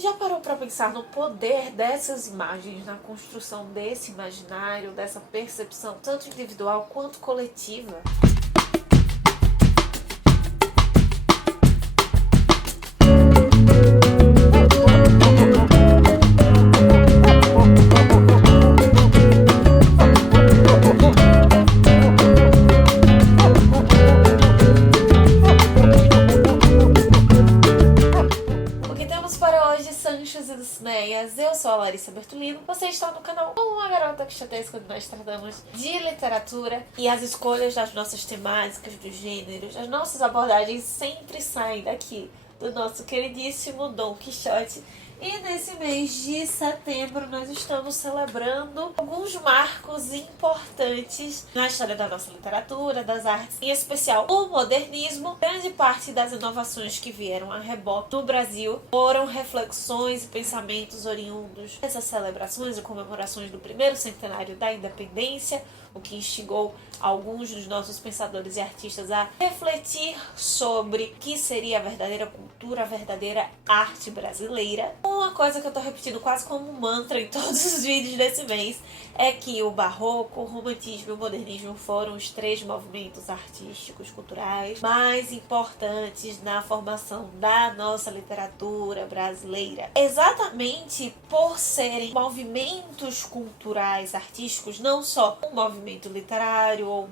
Já parou para pensar no poder dessas imagens, na construção desse imaginário, dessa percepção, tanto individual quanto coletiva? Sanchos e Dulcineias, eu sou a Larissa Bertolino, você está no canal Uma Garota Quixotesca, onde nós tratamos de literatura e as escolhas das nossas temáticas, dos gêneros, as nossas abordagens sempre saem daqui do nosso queridíssimo Dom Quixote. E nesse mês de setembro nós estamos celebrando alguns marcos importantes na história da nossa literatura, das artes, em especial o modernismo. Grande parte das inovações que vieram a reboque no Brasil foram reflexões e pensamentos oriundos dessas celebrações e comemorações do primeiro centenário da independência, o que instigou alguns dos nossos pensadores e artistas a refletir sobre o que seria a verdadeira cultura, a verdadeira arte brasileira. Uma coisa que eu tô repetindo quase como um mantra em todos os vídeos desse mês é que o barroco, o romantismo e o modernismo foram os três movimentos artísticos, culturais mais importantes na formação da nossa literatura brasileira. Exatamente por serem movimentos culturais, artísticos, não só um movimento literário ou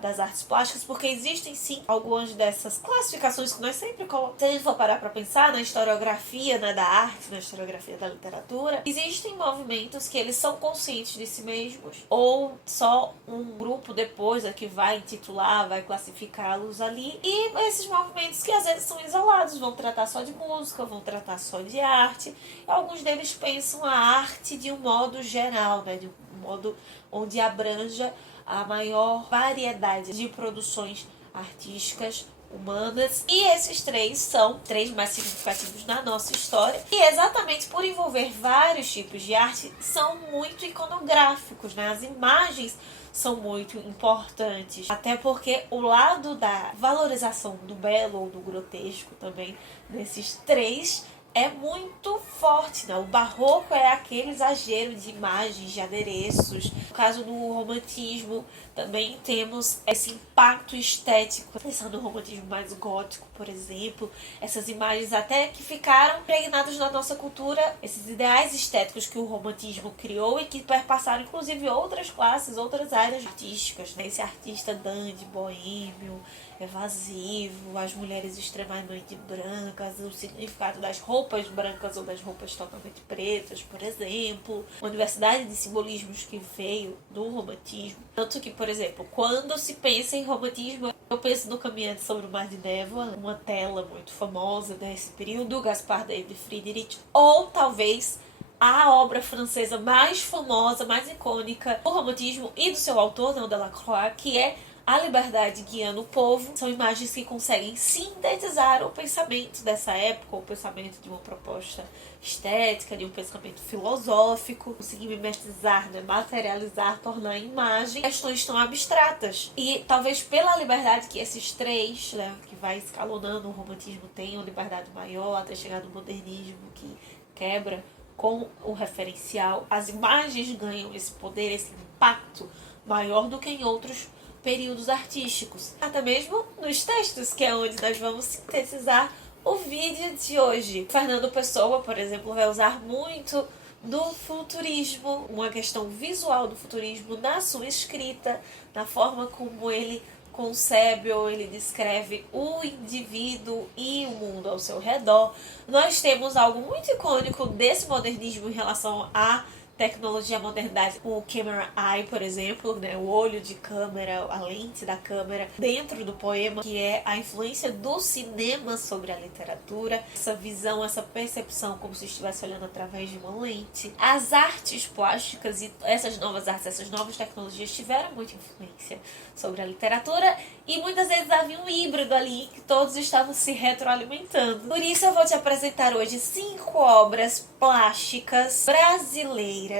das artes plásticas, porque existem sim algumas dessas classificações que nós sempre colocamos. Se a gente for parar para pensar na historiografia, né, da arte, na historiografia da literatura, existem movimentos que eles são conscientes de si mesmos, ou só um grupo depois é que vai intitular, vai classificá-los ali, e esses movimentos que às vezes são isolados, vão tratar só de música, vão tratar só de arte, e alguns deles pensam a arte de um modo geral, né, de um modo onde abranja a maior variedade de produções artísticas humanas, e esses três são três mais significativos na nossa história, e exatamente por envolver vários tipos de arte, são muito iconográficos, né? As imagens são muito importantes, até porque o lado da valorização do belo ou do grotesco também nesses três é muito forte, né? O barroco é aquele exagero de imagens, de adereços. No caso do romantismo, também temos esse impacto estético. Pensando no romantismo mais gótico, por exemplo, essas imagens até que ficaram impregnadas na nossa cultura, esses ideais estéticos que o romantismo criou e que perpassaram inclusive outras classes, outras áreas artísticas, né? Esse artista dandy, boêmio, evasivo, as mulheres extremamente brancas, o significado das roupas brancas ou das roupas totalmente pretas, por exemplo, uma diversidade de simbolismos que veio do romantismo. Tanto que, por exemplo, quando se pensa em romantismo, eu penso no Caminhante sobre o Mar de Névoa, uma tela muito famosa desse período, Gaspar David Friedrich, ou talvez a obra francesa mais famosa, mais icônica do romantismo e do seu autor, né, o Delacroix, que é A Liberdade Guiando o Povo. São imagens que conseguem sintetizar o pensamento dessa época, o pensamento de uma proposta estética, de um pensamento filosófico, conseguir mimetizar, né, materializar, tornar em imagem questões tão abstratas. E talvez pela liberdade que esses três, né, que vai escalonando o romantismo, tenham liberdade maior até chegar no modernismo, que quebra com o referencial, as imagens ganham esse poder, esse impacto maior do que em outros períodos artísticos, até mesmo nos textos, que é onde nós vamos sintetizar o vídeo de hoje. Fernando Pessoa, por exemplo, vai usar muito do futurismo, uma questão visual do futurismo na sua escrita, na forma como ele concebe ou ele descreve o indivíduo e o mundo ao seu redor. Nós temos algo muito icônico desse modernismo em relação à tecnologia, a modernidade, o camera eye, por exemplo, né, o olho de câmera, a lente da câmera dentro do poema, que é a influência do cinema sobre a literatura, essa visão, essa percepção como se estivesse olhando através de uma lente. As artes plásticas e essas novas artes, essas novas tecnologias tiveram muita influência sobre a literatura e muitas vezes havia um híbrido ali que todos estavam se retroalimentando. Por isso eu vou te apresentar hoje 5 obras plásticas brasileiras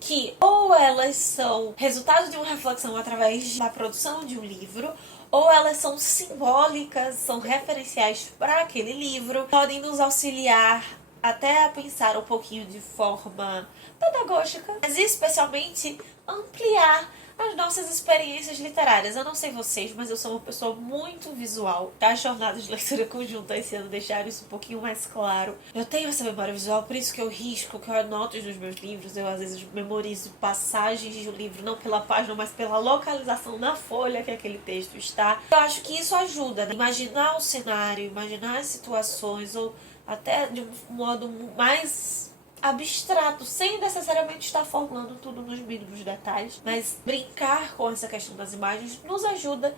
que ou elas são resultado de uma reflexão através da produção de um livro, ou elas são simbólicas, são referenciais para aquele livro, podem nos auxiliar até a pensar um pouquinho de forma pedagógica, mas especialmente ampliar as nossas experiências literárias. Eu não sei vocês, mas eu sou uma pessoa muito visual. As jornadas de leitura conjunta esse ano deixaram isso um pouquinho mais claro. Eu tenho essa memória visual, por isso que eu risco, que eu anoto nos meus livros. Eu às vezes memorizo passagens do livro, não pela página, mas pela localização na folha que aquele texto está. Eu acho que isso ajuda, né? Imaginar o cenário, imaginar as situações, ou até de um modo mais abstrato, sem necessariamente estar formulando tudo nos mínimos detalhes, mas brincar com essa questão das imagens nos ajuda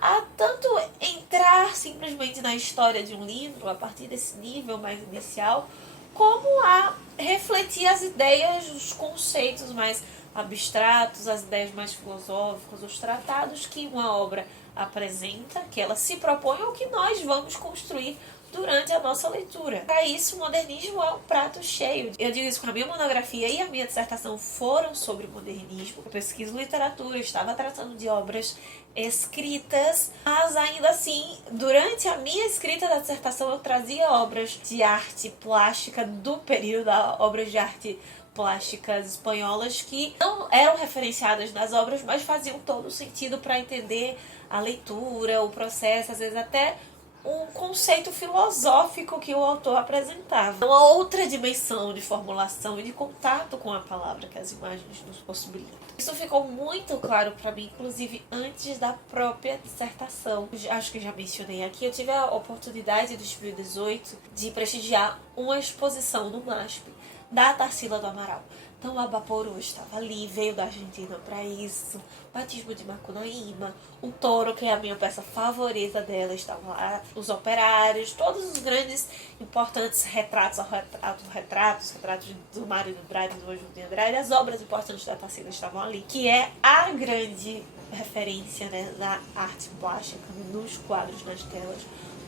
a tanto entrar simplesmente na história de um livro, a partir desse nível mais inicial, como a refletir as ideias, os conceitos mais abstratos, as ideias mais filosóficas, os tratados que uma obra apresenta, que ela se propõe ou que nós vamos construir durante a nossa leitura. Para isso, o modernismo é um prato cheio. Eu digo isso com a minha monografia e a minha dissertação foram sobre modernismo. Eu pesquiso literatura, eu estava tratando de obras escritas, mas ainda assim, durante a minha escrita da dissertação, eu trazia obras de arte plástica do período, obras de arte plásticas espanholas que não eram referenciadas nas obras, mas faziam todo o sentido para entender a leitura, o processo, às vezes até um conceito filosófico que o autor apresentava. Uma outra dimensão de formulação e de contato com a palavra que as imagens nos possibilitam. Isso ficou muito claro para mim, inclusive antes da própria dissertação. Acho que já mencionei aqui, eu tive a oportunidade em 2018 de prestigiar uma exposição no MASP da Tarsila do Amaral. Então, a Abaporu estava ali, veio da Argentina para isso. Batismo de Macunaíma, o Toro, que é a minha peça favorita dela, estava lá. Os operários, todos os grandes, importantes retratos, autorretratos, retratos do Mário de Andrade, do Anjo de Andrade, as obras importantes da Tarsila estavam ali, que é a grande referência, né, da arte plástica, nos quadros, nas telas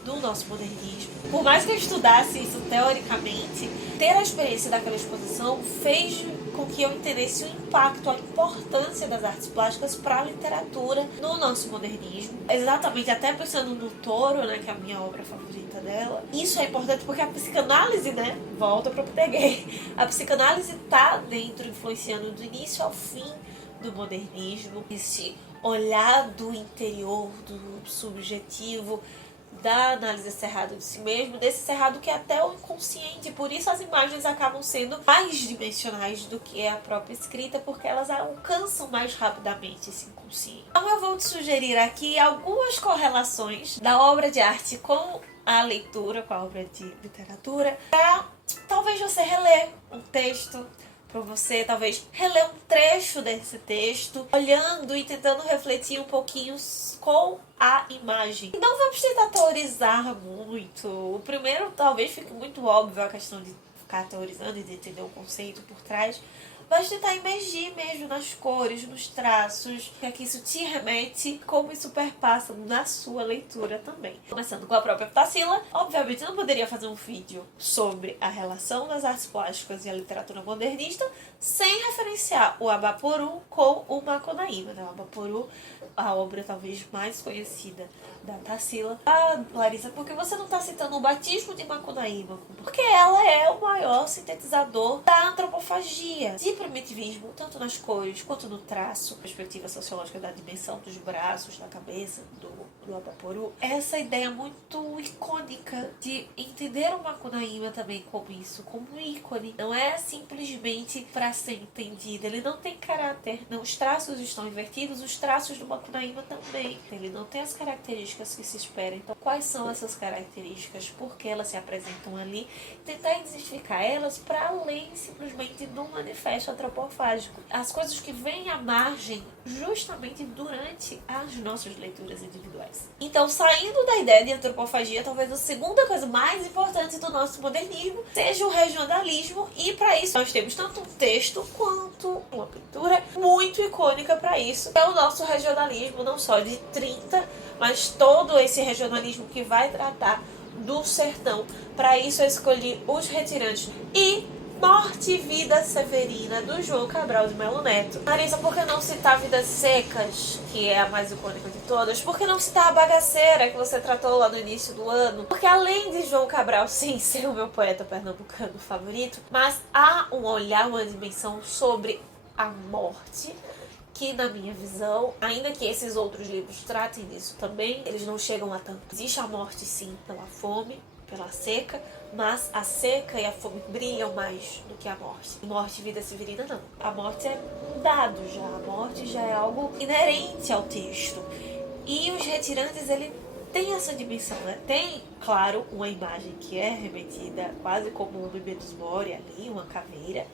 do nosso modernismo. Por mais que eu estudasse isso teoricamente, ter a experiência daquela exposição fez com que eu entendesse o impacto, a importância das artes plásticas para a literatura no nosso modernismo. Exatamente, até pensando no Toro, né, que é a minha obra favorita dela. Isso é importante porque a psicanálise, né, volta para o Peguei. A psicanálise está dentro, influenciando do início ao fim do modernismo, esse olhar do interior, do subjetivo, da análise cerrada de si mesmo, desse cerrado que é até o inconsciente. Por isso as imagens acabam sendo mais dimensionais do que é a própria escrita, porque elas alcançam mais rapidamente esse inconsciente. Então eu vou te sugerir aqui algumas correlações da obra de arte com a leitura, com a obra de literatura, para talvez você reler um texto, para você talvez reler um trecho desse texto, olhando e tentando refletir um pouquinho com a imagem. E não vamos tentar teorizar muito. O primeiro talvez fique muito óbvio, a questão de ficar teorizando e de entender o conceito por trás, mas tentar imergir mesmo nas cores, nos traços, para que isso te remete, como isso perpassa na sua leitura também. Começando com a própria Tarsila, obviamente eu não poderia fazer um vídeo sobre a relação das artes plásticas e a literatura modernista sem referenciar o Abaporu com o Macunaíma, né? O Abaporu, a obra talvez mais conhecida da Tarsila. Ah, Larissa, por que você não está citando o Batismo de Macunaíma? Porque ela é o maior sintetizador da antropofagia, de primitivismo, tanto nas cores quanto no traço, perspectiva sociológica da dimensão dos braços, da cabeça, do Abaporu. Essa ideia muito icônica de entender o Macunaíma também como isso, como um ícone. Não é simplesmente para ser entendido. Ele não tem caráter. Não, os traços estão invertidos, os traços do Macunaíma também. Ele não tem as características que se esperam. Então, quais são essas características? Por que elas se apresentam ali? Tentar identificar elas para além simplesmente do manifesto antropofágico. As coisas que vêm à margem justamente durante as nossas leituras individuais. Então, saindo da ideia de antropofagia, talvez a segunda coisa mais importante do nosso modernismo seja o regionalismo, e para isso nós temos tanto um texto quanto uma pintura muito icônica para isso. É o nosso regionalismo, não só de 30, mas todo esse regionalismo que vai tratar do sertão. Para isso eu escolhi Os Retirantes. E Morte e Vida Severina, do João Cabral de Melo Neto. Larissa, por que não citar Vidas Secas, que é a mais icônica de todas? Por que não citar A Bagaceira, que você tratou lá no início do ano? Porque além de João Cabral, sim, ser o meu poeta pernambucano favorito, mas há um olhar, uma dimensão sobre a morte, que na minha visão, ainda que esses outros livros tratem disso também, eles não chegam a tanto. Existe a morte, sim, pela fome, pela seca, mas a seca e a fome brilham mais do que a morte. Morte e Vida Severina, não. A morte é um dado já. A morte já é algo inerente ao texto. E Os Retirantes, ele tem essa dimensão, né? Tem, claro, uma imagem que é remetida quase como um Mementos Mori ali, uma caveira.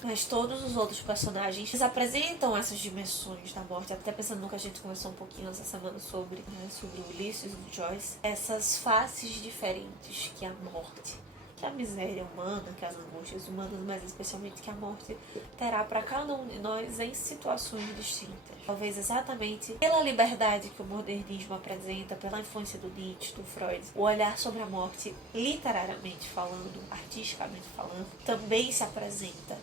Mas todos os outros personagens eles apresentam essas dimensões da morte. Até pensando no que a gente conversou um pouquinho essa semana sobre o Ulisses do Joyce. Essas faces diferentes que a morte, que a miséria humana, que as angústias humanas, mas especialmente que a morte terá para cada um de nós em situações distintas. Talvez exatamente pela liberdade que o modernismo apresenta, pela influência do Nietzsche, do Freud, o olhar sobre a morte, literariamente falando, artisticamente falando, também se apresenta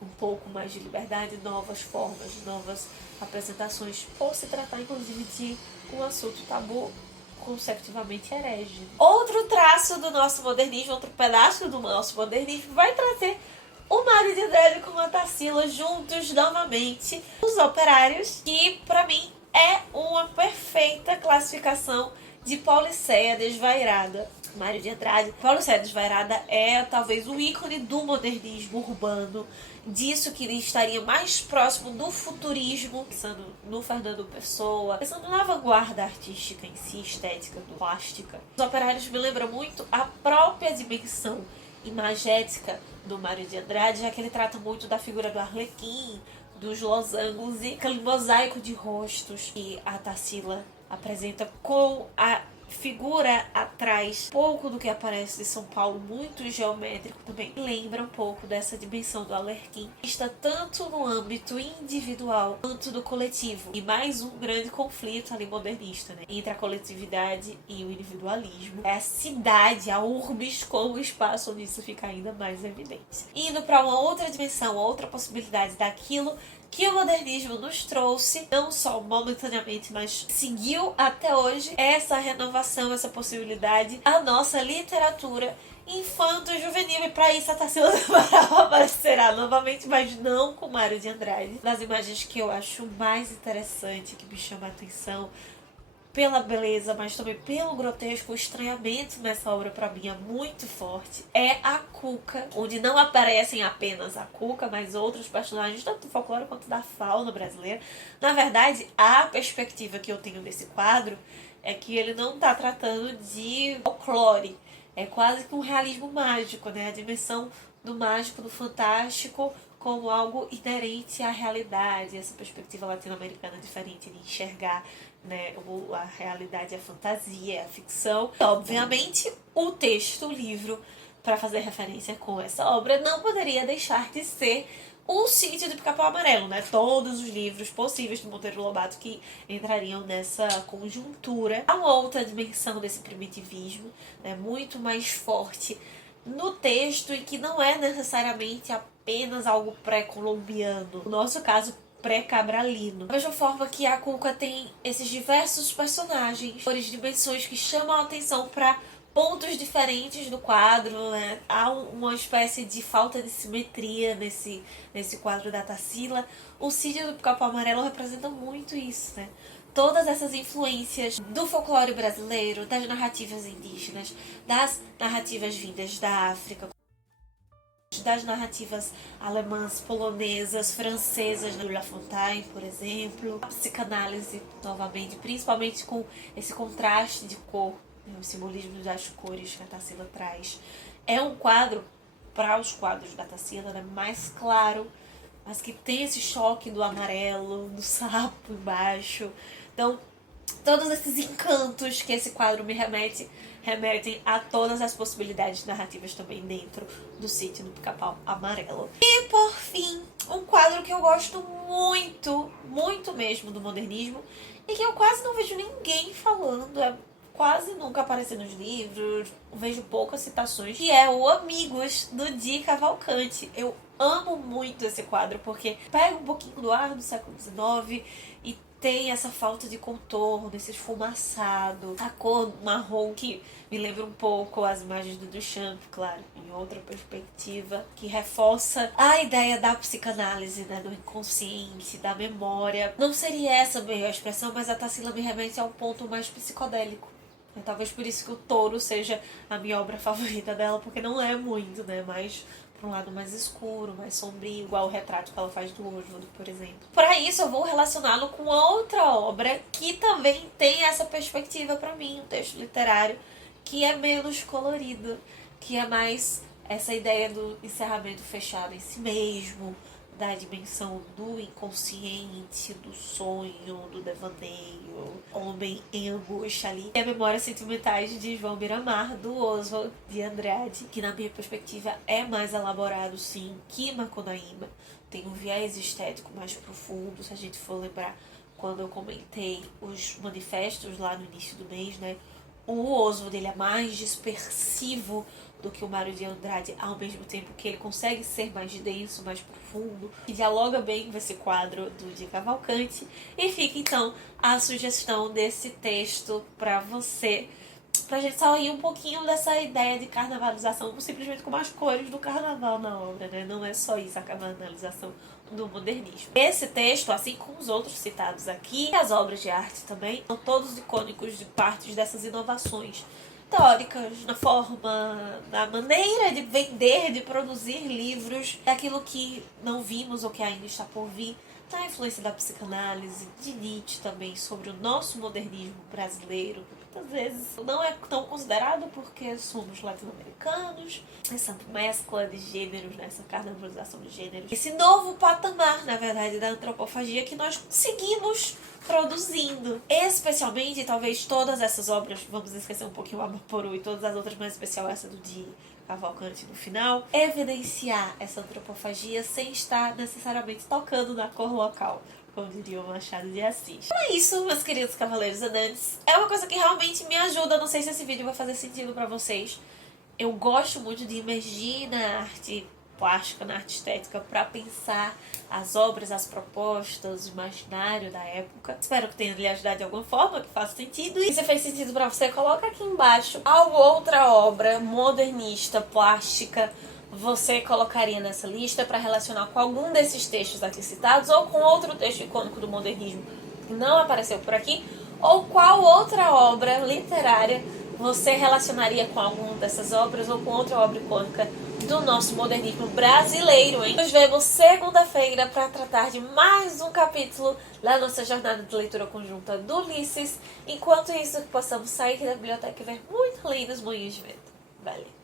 um pouco mais de liberdade, novas formas, novas apresentações, ou se tratar inclusive de um assunto tabu consecutivamente herege. Outro traço do nosso modernismo, outro pedaço do nosso modernismo vai trazer o Mário de Andrade com a Tarsila juntos novamente, Os Operários, que pra mim é uma perfeita classificação de Pauliceia desvairada. Mário de Andrade. Pauliceia desvairada é talvez o ícone do modernismo urbano, disso que estaria mais próximo do futurismo, pensando no Fernando Pessoa, pensando na vanguarda artística em si, estética, plástica. Os Operários me lembram muito a própria dimensão imagética do Mário de Andrade, já que ele trata muito da figura do Arlequim, dos losangos e aquele mosaico de rostos que a Tarsila apresenta com a figura atrás, pouco do que aparece de São Paulo, muito geométrico também, lembra um pouco dessa dimensão do Arlequim. Está tanto no âmbito individual quanto do coletivo. E mais um grande conflito ali modernista, né? Entre a coletividade e o individualismo. É a cidade, a urbis, como espaço onde isso fica ainda mais evidente. Indo para uma outra dimensão, outra possibilidade daquilo que o modernismo nos trouxe, não só momentaneamente, mas seguiu até hoje, essa renovação, essa possibilidade, a nossa literatura infanto-juvenil. E para isso a Tarsila do Amaral aparecerá novamente, mas não com Mário de Andrade. Das imagens que eu acho mais interessante, que me chama a atenção, pela beleza, mas também pelo grotesco, o estranhamento nessa obra pra mim é muito forte. É a Cuca, onde não aparecem apenas a Cuca, mas outros personagens, tanto do folclore quanto da fauna brasileira. Na verdade, a perspectiva que eu tenho desse quadro é que ele não tá tratando de folclore. É quase que um realismo mágico, né? A dimensão do mágico, do fantástico, como algo inerente à realidade, essa perspectiva latino-americana diferente de enxergar, né, a realidade, a fantasia, a ficção. Obviamente, o texto, o livro, para fazer referência com essa obra, não poderia deixar de ser O Sítio do Pica-Pau Amarelo, né? Todos os livros possíveis do Monteiro Lobato que entrariam nessa conjuntura. Há uma outra dimensão desse primitivismo, né, muito mais forte no texto e que não é necessariamente apenas algo pré-colombiano. No nosso caso, pré-cabralino. Da mesma forma que a Cuca tem esses diversos personagens, cores, dimensões que chamam a atenção para pontos diferentes do quadro, né? Há uma espécie de falta de simetria nesse quadro da Tarsila. O Sítio do Pica-Pau Amarelo representa muito isso, né? Todas essas influências do folclore brasileiro, das narrativas indígenas, das narrativas vindas da África, das narrativas alemãs, polonesas, francesas, de La Fontaine, por exemplo. A psicanálise, novamente, principalmente com esse contraste de cor, o simbolismo das cores que a Tarsila traz. É um quadro, para os quadros da Tarsila, né, mais claro, mas que tem esse choque do amarelo, do sapo embaixo. Então, todos esses encantos que esse quadro me remetem a todas as possibilidades narrativas também dentro do Sítio do Pica-Pau Amarelo. E, por fim, um quadro que eu gosto muito, muito mesmo do modernismo e que eu quase não vejo ninguém falando, é quase nunca aparece nos livros, vejo poucas citações, que é o Amigos, do Di Cavalcanti. Eu amo muito esse quadro, porque pega um pouquinho do ar do século XIX e tem essa falta de contorno, esse esfumaçado, a cor marrom que me lembra um pouco as imagens do Duchamp, claro, em outra perspectiva, que reforça a ideia da psicanálise, né, do inconsciente, da memória. Não seria essa meio a expressão, mas a Tarsila me remete ao ponto mais psicodélico. É talvez por isso que o Touro seja a minha obra favorita dela, porque não é muito, né, mas para um lado mais escuro, mais sombrio, igual o retrato que ela faz do Oswald, por exemplo. Para isso, eu vou relacioná-lo com outra obra que também tem essa perspectiva para mim, um texto literário que é menos colorido, que é mais essa ideia do encerramento fechado em si mesmo, da dimensão do inconsciente, do sonho, do devaneio, homem em angústia ali. E a Memórias Sentimentais de João Miramar, do Oswald de Andrade, que na minha perspectiva é mais elaborado, sim, que Macunaíma. Tem um viés estético mais profundo, se a gente for lembrar quando eu comentei os manifestos lá no início do mês, né? O Oswald, ele é mais dispersivo do que o Mário de Andrade, ao mesmo tempo que ele consegue ser mais denso, mais profundo, e dialoga bem com esse quadro do Di Cavalcanti. E fica então a sugestão desse texto para você, pra gente sair um pouquinho dessa ideia de carnavalização, simplesmente com as cores do carnaval na obra, né? Não é só isso a carnavalização do modernismo. Esse texto, assim como os outros citados aqui, e as obras de arte também, são todos icônicos de partes dessas inovações teóricas, na forma, na maneira de vender, de produzir livros, daquilo que não vimos ou que ainda está por vir, da influência da psicanálise, de Nietzsche também, sobre o nosso modernismo brasileiro, que muitas vezes não é tão considerado porque somos latino-americanos, essa mescla de gêneros, essa carnavalização de gêneros, esse novo patamar, na verdade, da antropofagia que nós conseguimos produzindo. Especialmente, talvez todas essas obras, vamos esquecer um pouquinho o Abaporu e todas as outras, mais especial essa do Di Cavalcanti no final, evidenciar essa antropofagia sem estar necessariamente tocando na cor local, como diria o Machado de Assis. Então é isso, meus queridos cavaleiros andantes. É uma coisa que realmente me ajuda, não sei se esse vídeo vai fazer sentido pra vocês. Eu gosto muito de imergir na arte plástica, na arte estética, para pensar as obras, as propostas, o imaginário da época. Espero que tenha lhe ajudado de alguma forma, que faça sentido. E se fez sentido para você, coloca aqui embaixo qual outra obra modernista, plástica, você colocaria nessa lista para relacionar com algum desses textos aqui citados ou com outro texto icônico do modernismo que não apareceu por aqui, ou qual outra obra literária você relacionaria com alguma dessas obras ou com outra obra icônica do nosso modernismo brasileiro, hein? Nos vemos segunda-feira para tratar de mais um capítulo da nossa jornada de leitura conjunta do Ulisses. Enquanto isso, que possamos sair da biblioteca e ver muito além dos moinhos de vento. Valeu!